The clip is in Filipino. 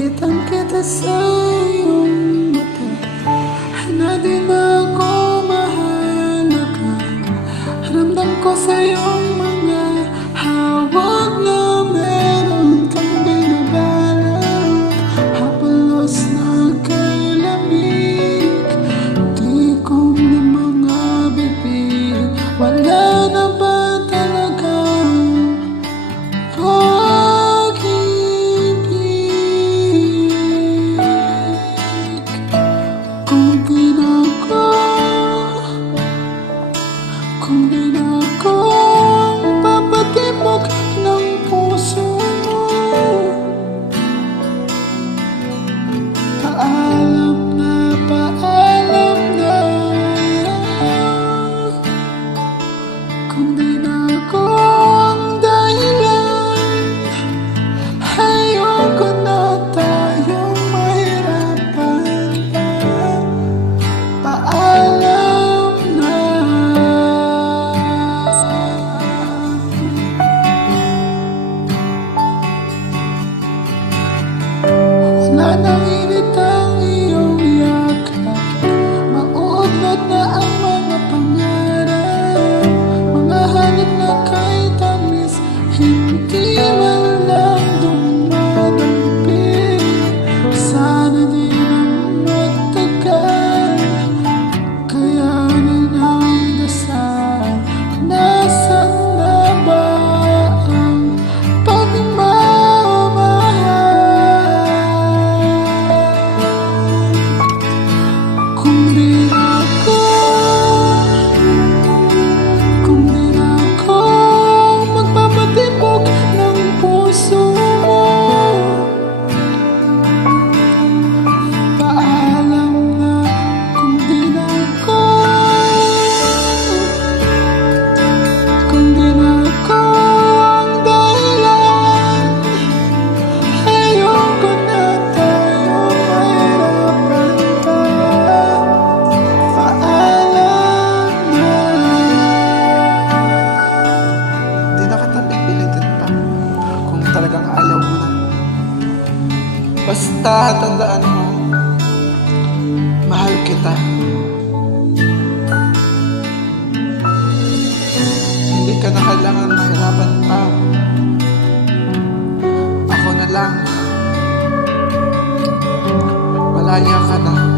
Kitang-kita sa iyong mata na di na ako mahalaga. Ramdam ko sa iyong mga hawak na meron kang binabalak. Hapalos na kay lamig, di ko na mga bibig. Wala na ba talagang kung di na ako papatibok ng puso mo? Paalam na, paalam na. Kung di na ako ang dahilan, ayoko na tayong mahirapan pa. Paalam na. Wala nang init ang iyong yakap, mauudlot na ang mga pangarap, mga hanap na kay tamis, hindi man lang dumadampig. Sana di na magtagal, kayanin ang dasal. Nasaan na ba ang kung di na ako magpapatibok ng puso mo? Paalam na. Kung di na ako ang dahilan, ayoko na tayong mahirapan pa. Di na kita pipilitin pa kung talagang ayaw mo na. Basta tandaan mo, mahal kita. Hindi ka na kailangan mahirapan pa. Ako na lang. Malaya ka na.